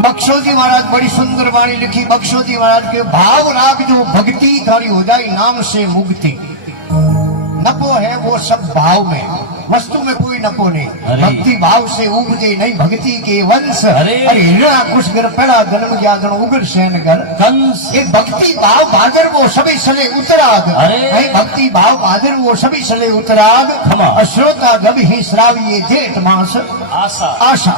बख्शोजी महाराज बड़ी सुंदर वाणी लिखी। बख्शोजी महाराज के भाव राग जो भक्ति धारी हो जाए नाम से मुक्ति। नपो है वो सब भाव में, वस्तु में कोई नपो नहीं। भक्ति भाव से उपजे नहीं भक्ति के वंश। अरे हिरणा कुछ घर पड़ा जन्म गया जन उग्र सैन घर कंस। ये भक्ति भाव भादर वो सभी सले उत्तराग। अरे भक्ति भाव भादर वो सभी सले उत्तराग। अश्रोता गभ ही श्राविये जेठ मास आशा आशा।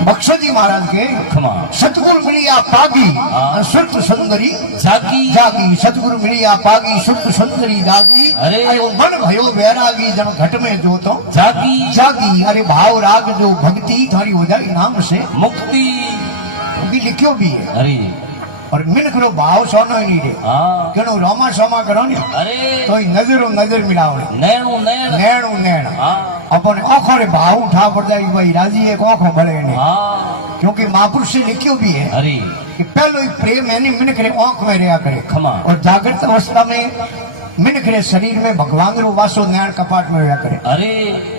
बख्शोजी महाराज के खमा सतगुरु मिलिया पागी हाँ। सुरत सुंदरी जागी जागी सतगुरु मिलिया पागी सुरत सुंदरी जागी अरे। वो मन भयो वैरागी जन घट में जो तो जागी जागी अरे भाव राग जो भक्ति थारी हो जाए नाम से मुक्ति भी लिखियो भी है अरे और मिन करो भाव सोनो ही नहीं रे हाँ क्यों रोमा सोमा करो ने अरे तो नजरो नजर मिलाओ नैणु नैण नैणु नैण हाँ अपन आंखों रे भाव उठा पड़ जाए भाई राजी एक आंखों भले ने हाँ क्योंकि महापुरुष से लिखियो भी है अरे कि पहलो ही प्रेम है नहीं मिन करे आंख में रहा करे खमा और जागृत अवस्था में मिन करे शरीर में भगवान रो वासो नैण कपाट में रहा करे अरे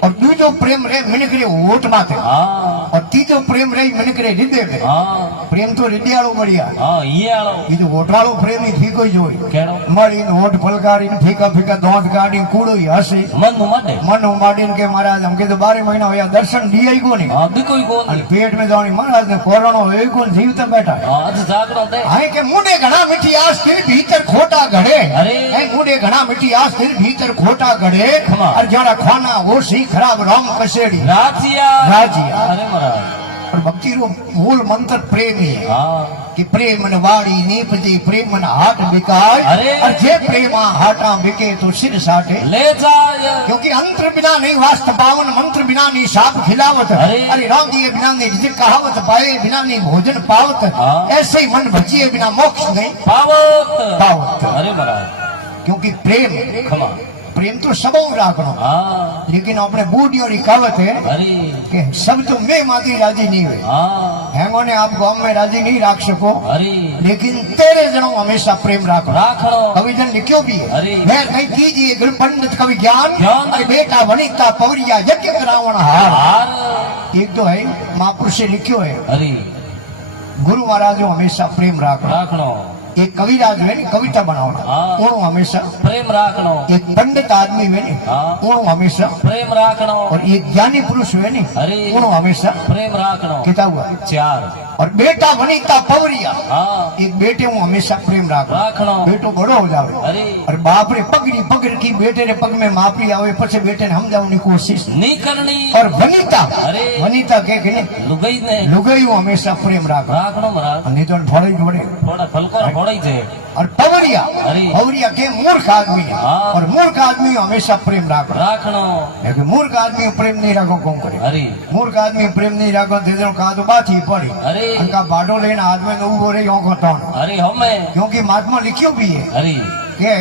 और दूजो प्रेम रे मिन करे ओट माथे हाँ और तीजो प्रेम रे मिन करे हृदय में हाँ प्रेम तो हृदय वालों बढ़िया हाँ ये आलो ये जो ओट वालों प्रेम ही ठीक ही जोई केड़ो मळीन ओट फलकारी फीका फीका दांत काढ़ी कूड़ो ही हसी मन माटे मन उमाड़ीन के महाराज हम के तो 12 महीना होया दर्शन दिया ही कोनी हाँ भी कोई कौन અને પેટ में जानी महाराज ने कोरोना होए कोन जीवता बैठा आज जागरण दे हाय के मुंडे घना मिठी आस फिर भीतर खोटा घड़े अरे। हाय मुंडे घना मिठी आस फिर भीतर खोटा घड़े खमा। और जाना खाना वो सी खराब राम कसेड़ी राजिया राजिया। अरे महाराज और भक्ति रो मूल मंत्र प्रेम ही है हाँ कि प्रेम मन वाड़ी नीपती प्रेम मन हाट बिकाय अरे। और जे प्रेमा हाटा बिके तो सिर साटे ले जाय क्योंकि अंतर बिना नहीं वास्त पावन मंत्र बिना नहीं साप खिलावत अरे। अरे राम जी बिना नहीं रिज़्क़ कहावत पाए बिना नहीं भोजन पावत हाँ। ऐसे ही मन भजिए बिना मोक्ष नहीं पावत पावत अरे महाराज क्योंकि प्रेम खमा प्रेम तो सबो राखनो हाँ लेकिन अपने बूढ़ी और कहावत है अरे कि सब तो मैं माती राजी नहीं हुए हाँ हैंगो ने आप गांव में राजी नहीं राख सको अरे लेकिन तेरे जनों हमेशा प्रेम राखो राखणो कवि जन लिखियो भी है अरे। मैं नहीं कीजिए गुरु पंडित कवि ज्ञान ज्ञान। अरे बेटा वनिता पौरिया यज्ञ करावण हार हार एक तो है महापुरुष से लिखियो है अरे गुरु महाराज जो हमेशा प्रेम राखो राखणो एक कविराज है नी कविता बनावना हाँ। उन्हों हमेशा प्रेम राखणो एक पंडित आदमी है नी हाँ। उन्हों हमेशा प्रेम राखणो और एक ज्ञानी पुरुष है नी अरे। उन्हों हमेशा प्रेम राखणो किता हुआ चार और बेटा वनिता पौरिया हाँ एक बेटे हूँ हमेशा प्रेम राखो राखणो बेटो बड़ो हो जावे अरे और बाप रे पगड़ी पकड़ की बेटे रे पग में मापी आवे પછી बेटे ने समझावनी कोशिश नहीं करनी और वनिता अरे। वनिता के कि ने लुगाई ने लुगाई हमेशा प्रेम राखो राखणो महाराज नहीं तो फोड़े जोड़े थोड़ा फलको फोड़ाई जे और पवरिया अरे। पवरिया के मूर्ख आदमी है हाँ। और मूर्ख आदमी हमेशा प्रेम राखो राखणो लेकिन मूर्ख आदमी प्रेम नहीं राखो कौन करे अरे मूर्ख आदमी प्रेम नहीं राखो दे दो कहा तो बात ही पड़ी अरे। उनका बाडो लेने हाथ में तो वो रे यो को अरे हमें क्योंकि महात्मा लिखियो भी है अरे કે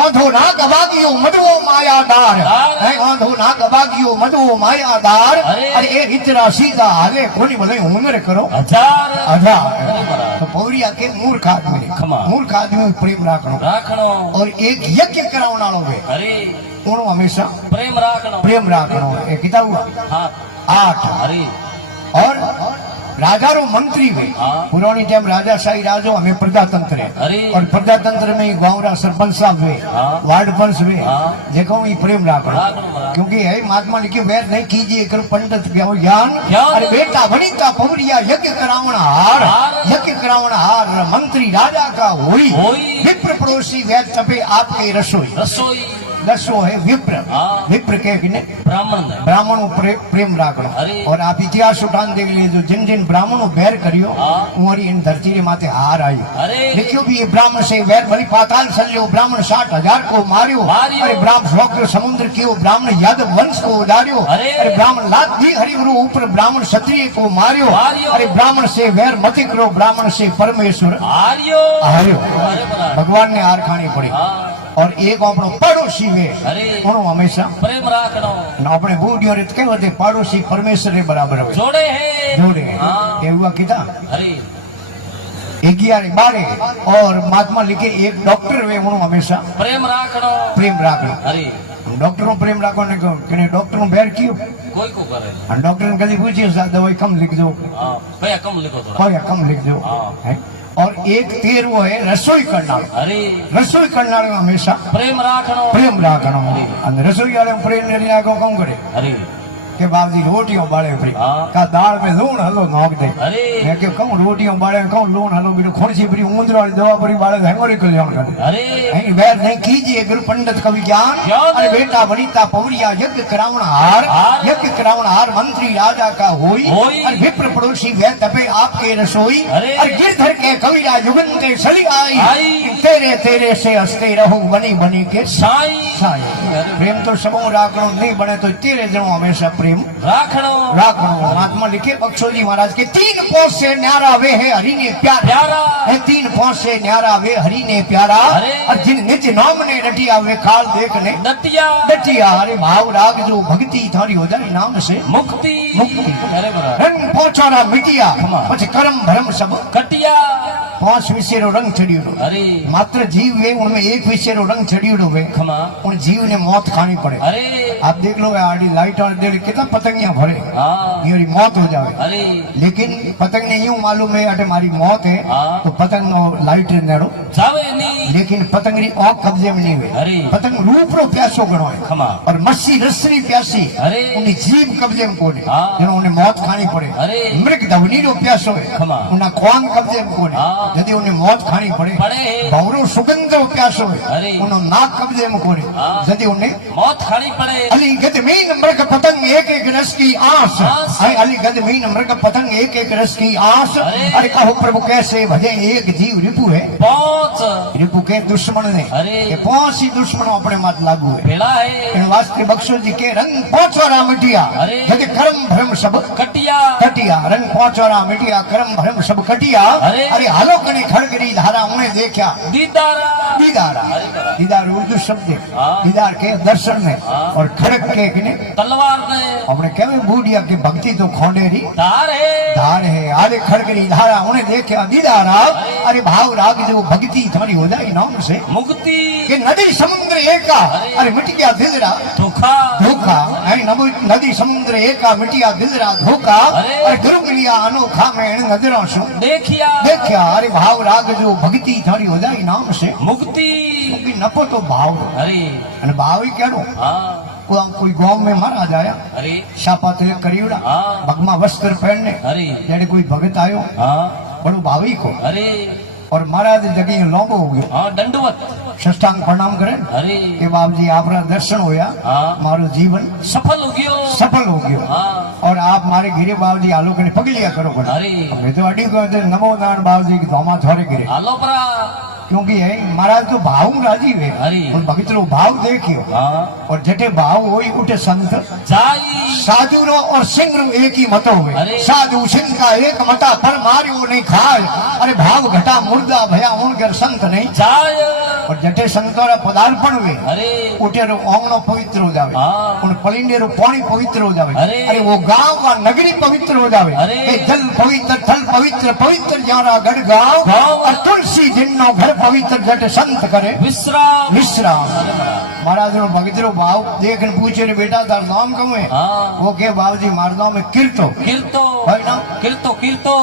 આંધો ના ગવાગીઓ મદવો માયાદાર દાર। હે આંધો ના ગવાગીઓ મદવો માયાદાર અરે। અરે એ રીતરા સીધા હાલે કોની ભલે હુનર કરો हजार અઢા अरे महाराज तो पौरिया के मूर्ख आदमी खमा। मूर्ख आदमी में प्रेम राखनो राखणो और एक यज्ञ करावना वे अरे उन्हों हमेशा प्रेम राखणो प्रेम राखनो ये किता हुआ हाँ 8 अरे और राजा रो मंत्री वे हाँ। पुरानी टाइम राजा शाही राजो हमें प्रजातंत्र है अरे। और प्रजातंत्र में गाँव रा सरपंच साहब वे हाँ। वार्ड पंच वे हाँ। देखो ये प्रेम राखो राखणो महाराज क्योंकि है महात्मा लिखियो वैर नहीं कीजिए कर पंडित ज्ञान ज्ञान। अरे बेटा वनिता पवरिया यज्ञ करावण हार हार। यज्ञ करावण हार मंत्री राजा का होई होई। विप्र पड़ोसी वैद तपे आपके रसोई रसोई दसो है विप्र हाँ। विप्र के किने ब्राह्मण ने ब्राह्मणों प्रेम राखणो अरे। और आप इतिहास उठान देख लीजिए जिन जिन ब्राह्मणों बैर करियो हाँ। उमरी इन धरती रे माथे हार आई अरे लिखियो भी ये ब्राह्मण से वैर भली पाताल सल्यो ब्राह्मण 60,000 को मारियो मारियो। अरे ब्राह्मण शौक समुद्र कियो ब्राह्मण यादव वंश को उदारियो अरे। ब्राह्मण लात भी हरिगुरु ऊपर ब्राह्मण क्षत्रिय को मारियो मारियो। अरे ब्राह्मण से वैर मत करो ब्राह्मण से परमेश्वर आर्यो हारियो अरे महाराज भगवान ने हार खानी पड़ी हाँ और एक अपनो पड़ोसी वे अरे उन्हों हमेशा प्रेम राखणो अपने बूढ़ियों रीत कहते पड़ोसी परमेश्वर रे बराबर हुए जोड़े है जोड़े हाँ ये हुआ किता अरे 11 12 और महात्मा लिखे एक डॉक्टर वे उन्होंने हमेशा प्रेम राखणो प्रेम राखो अरे डॉक्टरों प्रेम राखो ने कहो कि डॉक्टरों बैर कियो कोई को करे और डॉक्टर ने कभी पूछिए साहब दवाई कम लिख दो हाँ भैया कम लिखो थोड़ा कोई कम लिख दो हाँ। है? और एक 13 है रसोई करना अरे रसोई करना हमेशा प्रेम राखणो प्रेम राखनो અને રસોઈ વાળે પ્રેમ ને આગો કામ કરે अरे કે બાપજી રોટીઓ બાળે ફરી हाँ। કા દાળ में લૂણ હલો નોક દે अरे મેં કે કહું રોટીઓ બાળે કહું લૂણ હલો બીજું ખોરસી ફરી ઉંદરો દવા ફરી બાળે હેંગોરી કરી જાણ કરે अरे અહીં વેર નહીં કીજીએ ગુરુ પંડિત કવિ જ્ઞાન ज्ञान। अरे बेटा वनिता पवरिया यज्ञ करावण हार हार। यज्ञ करावण हार मंत्री राजा का होई होई। और विप्र पड़ोसी वह तपे आपके रसोई अरे। और गिरधर के कविरा युगंते सली आई आई। तेरे तेरे से हंसते रहो बनी बनी के साई साई प्रेम तो सबों राखणो नहीं बने तो तेरे जनो हमेशा प्रेम राखणो राखणो महात्मा लिखे बख्शोजी महाराज के 3 पोस से न्यारा वे है हरि ने प्यारा प्यारा है 3 पोस से न्यारा वे हरि ने प्यारा अरे। और जिन निज नाम ने रटिया वे काल देखने नटिया डटिया हरे भाव राग जो भक्ति थारी हो जाए नाम से मुक्ति मुक्ति। अरे बरा रंग पहुंचाना मिटिया खमा। પછી कर्म भरम सब कटिया 5 विषय रंग छड़ियो अरे मात्र जीव वे उनमें एक विषय रंग छड़ियो वे खमा उन जीव ने मौत खानी पड़े अरे आप देख लो आड़ी लाइट और देर कितना पतंगियां भरे हाँ ये मौत हो जावे अरे लेकिन पतंग ने यूं मालूम है अटे मारी मौत है हाँ। तो पतंग नो लाइट नेड़ो जावे नहीं लेकिन पतंग री औक कब्जे में नहीं हुए अरे पतंग रूप रो प्यासो गणो है खमा और मस्सी रसरी प्यासी अरे उनकी जीव कब्जे में कोने हाँ। जिन्होंने उन्हें मौत खानी पड़े अरे मृग धवनी रो प्यासो है खमा। उन्हें कौन कब्जे में कोने हाँ। यदि उन्हें मौत खानी पड़े पड़े भवरो सुगंध रो प्यासो है अरे उन्हें नाक कब्जे में कोने हाँ। यदि उन्हें मौत खानी पड़े अली गदमीन मृग पतंग एक एक रस की आस आस। अरे अली गदमीन मृग पतंग एक एक रस की आस अरे। अरे कहो प्रभु कैसे भजे एक जीव रिपु है पहुंच रिपु के दुश्मन ने अरे। ये 5 ही दुश्मनों अपने मात लागू है भेड़ा है इन वास्ते बख्शो जी के रंग पहुंचवारा मिटिया अरे। यदि कर्म भ्रम सब कटिया कटिया रंग पहुंचवारा मिटिया कर्म भ्रम सब कटिया अरे। अरे हालो कने खड़गरी धारा उन्हें देखा दीदारा दीदारा अरे। दीदार उर्दू शब्द है हाँ। दीदार के दर्शन में हाँ। और खड़क के किने तलवार ने हमने कहवे बूढ़िया की भक्ति तो खोंडेरी तार है धार है आरे खड़गरी धारा उन्हें देखा दीदारा अरे भाव राग जो भक्ति तुम्हारी हो जाए नाम से मुक्ति कि नदी समुद्र एका अरे मिट गया दिलरा धोखा धोखा नदी समुद्र एका मिटिया दिलरा धोखा अरे। अरे गुरु मिलिया अनोखा में नजरों से देखिया देखा अरे भाव राग जो भक्ति थारी हो जाए नाम से मुक्ति क्योंकि नपो तो भाव अरे અને ભાવ ઈ કેનો हाँ કોઈ ગામ में मारा जाया अरे शापा तिलक करीवड़ा हाँ। भगमा वस्त्र पहनने अरे जेने कोई भगत आयो हाँ बड़ो भावी को अरे और महाराज जगह लौंगो हो गयो हाँ दंडवत सष्टांग प्रणाम करे अरे के बाप जी आपरा दर्शन होया हाँ मारो जीवन सफल हो गयो सफल हो गयो हाँ और आप मारे गिरे बाप जी आलो कने पगलिया करो बड़ा अरे मैं तो अड़ी को नमो नारायण बाप जी की धोमा थोड़े गिरे आलो परा क्योंकि है महाराज तो भाव राजी वे अरे। और भगत रो भाव देखियो हाँ और जटे भाव होई उठे संत जाई साधु रो और सिंह रो एक ही मतो हुए अरे। साधु सिंह का एक मता पर मारियो नहीं खाए अरे भाव घटा मुर्दा भया उनकर संत नहीं जाय और जटे संतोरा पदार्पण हुए अरे उठे रो आंगणो पवित्र हो जावे हाँ उन पलिंडे रो पानी पवित्र हो जावे अरे। अरे वो गांव व नगरी पवित्र हो जावे अरे। ए जल पवित्र थल पवित्र पवित्र जारा गढ़ गांव गाँव। और तुलसी जिन्नो घर पवित्र जट संत करे विश्राम विश्राम अरे बड़ा महाराज रो भगत रो भाव देखने पूछे रे बेटा तार नाम कम है हाँ वो के बाबूजी मार नाम में कीर्तो किरतो है ना किरतो किरतो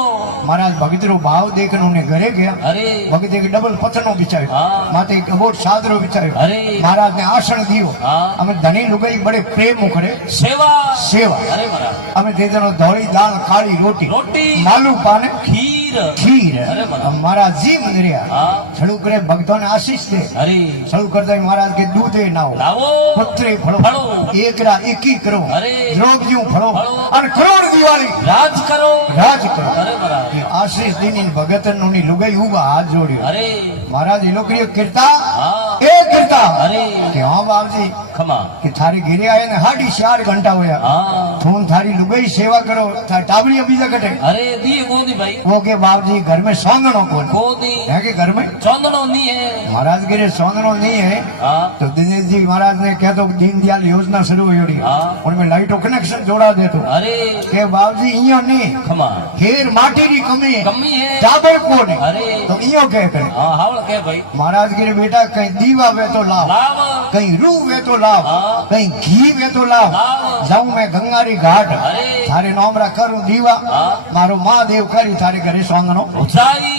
महाराज भगत रो भाव देखने उन्हें घरे गया अरे भगत एक डबल पथनो बिछायो हाँ। माथे एक अबोट सादरो बिछायो अरे महाराज ने आसन दियो हाँ हमें धनी लुगाई बड़े प्रेम करे सेवा सेवा अरे बड़ा हमें दे देनो धोली दाल काली रोटी रोटी मालू पाने खीर खीर अरे बड़ा महाराज जी मंदिरिया हाँ छड़ू करे भक्तों ने आशीष दे अरे छड़ू कर दे महाराज के दूधे नाओ लावो पुत्रे फड़ो फड़ो। एकरा एकी करो अरे। द्रौपदियों फड़ो फड़ो। और करोड़ दिवाली राज करो राज करो अरे बड़ा ये आशीष दीनी भगत नुनी लुगाई उबा हाथ जोड़ियो अरे महाराज ये लोग कीर्ता हाँ ए कीर्ता अरे कि हाँ बाप जी खमा कि थारी गिरे आए ने 4.5 घंटा होया हाँ तुम थारी लुगाई सेवा करो थारी टाबरी अभी तक कटे अरे दिए कोनी भाई वो के बाप जी घर में सौंदनो कौन कोनी है कि घर में चौंदनो नहीं है महाराज गिरे सौंदनो नहीं है हाँ तो दिनेश जी महाराज ने कह तो दीनदयाल योजना शुरू हुई हाँ। उनमें लाइटों कनेक्शन जोड़ा दे तो अरे के बाप जी इयो नहीं खमा खेर माटी की कमी है कमी है टाबर को नहीं अरे तो इयो कह करे हाँ हावड़ के भाई महाराज गिरे बेटा कहीं दीवा वे तो लाओ लाव कहीं रू वे तो लाओ हाँ। कहीं घी वे तो लाओ लाव जाऊं मैं गंगारी घाट अरे थारे नोमरा करूं दीवा हाँ। मारो महादेव करी थारे घरे सौंदनो ऊंचाई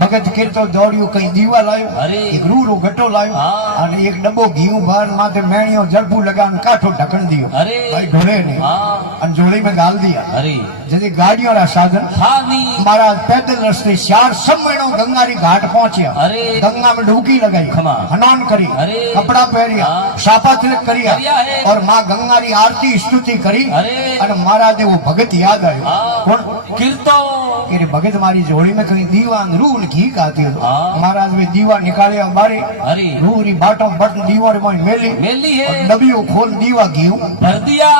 ભગત કીર્તો દોડ્યું, કઈ દીવા લાવ્યો, અરે. એક રૂરો ગટો લાવ્યો, હા. અને એક ડબ્બો ઘી ભાર માથે મેણિયો જરપુ लगान काठो ढकन दियो, अरे. भाई ढोले ने हाँ અને જોડે में गाल दिया। अरे जैसे गाड़ियों का साधन था नहीं महाराज पैदल रस्ते 4 सब महीनों गंगारी घाट पहुंचे, अरे गंगा में डुबकी लगाई, खमा। हनन करी, अरे। कपड़ा पहरिया, हाँ। सापा तिलक करिया, करिया है। और माँ गंगारी आरती स्तुति करी, अरे। और महाराज वो भगत याद आयो। हाँ कौन? कीर्तो कि रे भगत मारी जोड़ी में कहीं दीवा रूह ने घी गाती हो। हाँ। महाराज में दीवा निकाले बारे, अरे रूह री बाटों बटन दीवा रे में मेली, मेली और है डबियो खोल दीवा घी, भर दिया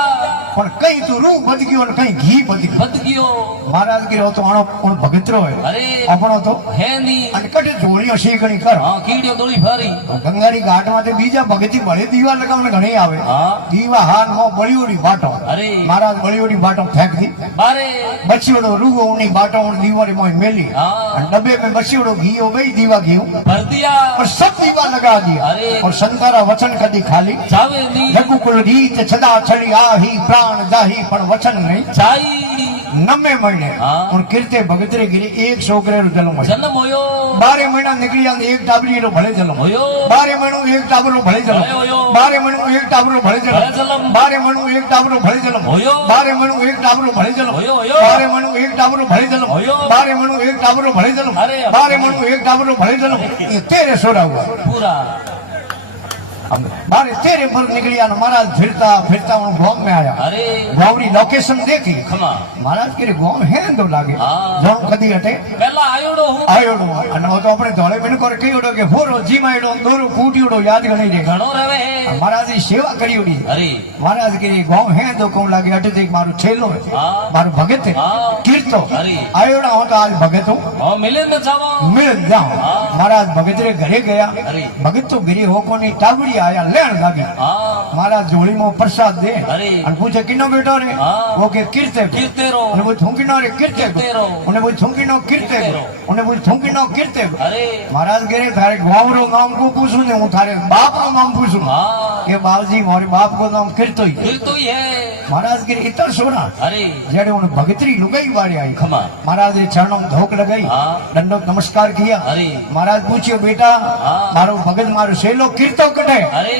पर कहीं तो रूह बद गयो और कहीं घी बद गयो। बद गयो महाराज के तो आनो कोण भगतरो है, अरे આપણો તો है नहीं અને કટે જોડીઓ શીખણી કર। हाँ कीड़ियो दौड़ी भरी ગંગારી ઘાટ માં બીજા ભગતી ભલે દીવા લગાવને ઘણી આવે, हाँ દીવા હાર માં બળીઓડી બાટો, अरे મહારાજ બળીઓડી બાટો ફેંક दी, बारे બચીઓડો રૂગો ઉની બાટો દીવારી में मेली, हाँ और डब्बे में बचीओड़ो घी हो गई दीवा घी, भर दिया और सब दीवा लगा दिया। अरे। और संतारा वचन कदी खाली, जावे नहीं रघुकुल रीत छदा छड़ी आही प्राण दाही पण वचन नहीं जाई नमे महीने। हाँ। और कीर्ते भगतरे गिरी एक छोकरे रो जन्म होयो, जन्म होयो 12 महीना निकली जाते एक टाबरी रो भले जन्म, होयो 12 महीनों एक टाबरो भले जन्म, होयो, होयो। 12 महीनों एक टाबरो भले भले जन्म, जन्म। 12 महीनों एक टाबरो भले जन्म, होयो। 12 महीनों एक टाबरो भले जन्म, होयो, होयो। 12 महीनों एक टाबरो भले जन्म, होयो। 12 महीनों एक टाबरो भले जन्म, अरे। 12 महीनों एक टाबरो भले जन्म, ये तेरे सोरा हुआ। पूरा 12-13 वर्ष निकली और महाराज फिरता फिरता उन गांव में आया, अरे गांवरी लोकेशन देखी, खमा महाराज के गांव है तो लागे, हाँ। गांव कदी हटे पहला आयोडो हूँ आयोड़ो, અને હવે તો આપણે ધોળે બેન કોર કીઓડો કે હોરો જીમાયડો દોરો કૂટીઓડો યાદ ગણી રે। घणो रवे है महाराज की सेवा करीओडी, अरे महाराज के गांव है तो कौन लागे अटे देख मारो छेलो है, हाँ। मारो भगत है, हाँ। कीर्तो अरे। आयोड़ा हो तो आज भगत हूँ हाँ मिले न जावा मिल जाओ। हाँ। महाराज भगत रे घरे गया, अरे। भगत तो गिरी हो कोनी टाबड़ी आया लेन लागी, हाँ महाराज जोड़ी में प्रसाद दे, अरे। અને પૂછે કિનો બેટો રે, हाँ। वो के कीर्ते को, कीर्तेरो અને वो थूंकीनो रे कीर्ते को, कीर्तेरो અને वो थूंकीनो कीर्ते को, અને वो थूंकीनो कीर्ते को। अरे महाराज कह थारे गाँव नाम को पूछू ने हूँ थारे बाप नो नाम पूछू हाँ के बाबूजी मारे बाप को नाम कीर्तो ही। फिर तो ही है महाराज के इतना सोना अरे जेड़े उन भगतरी लुगाई वारी आई, खमा महाराज ने चरणों में धोक लगाई, हाँ। दंडोत नमस्कार किया। अरे महाराज पूछियो बेटा हाँ। मारो भगत मारो सेलो कीर्तो कटे, अरे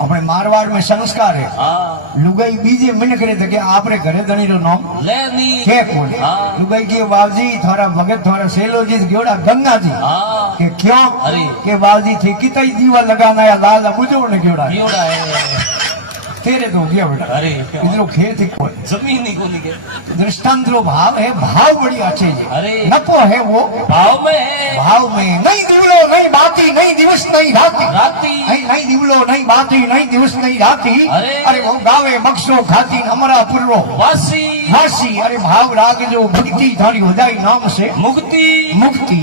अपने मारवाड़ में संस्कार है, हाँ लुगाई बीजे मन करे थे कि आपरे घरे धनी रो नाम ले नी के कोने, हाँ। लुगाई के बाबूजी थारा भगत थारा सेलो जी गोड़ा गंगा जी, हाँ के क्यों अरे। के बाबूजी थे कितना ही दीवा लगाना या लाल बुझो ने क्यों योड़ा है तेरे तो गया बेटा अरे इधरो खेत ही कोई जमीन ही को निके दृष्टांत रो भाव है, भाव बड़ी अच्छे जी, अरे नपो है वो भाव में है भाव में, नहीं दिवलो नहीं बाती नहीं दिवस नहीं राती, राती नहीं नहीं दिवलो नहीं बाती नहीं दिवस नहीं राती, अरे। अरे वो गावे बक्सो खाती हमारा पुरवो वासी फांसी, अरे भाव राग जो भक्ति थारी हो जाए नाम से मुक्ति मुक्ति।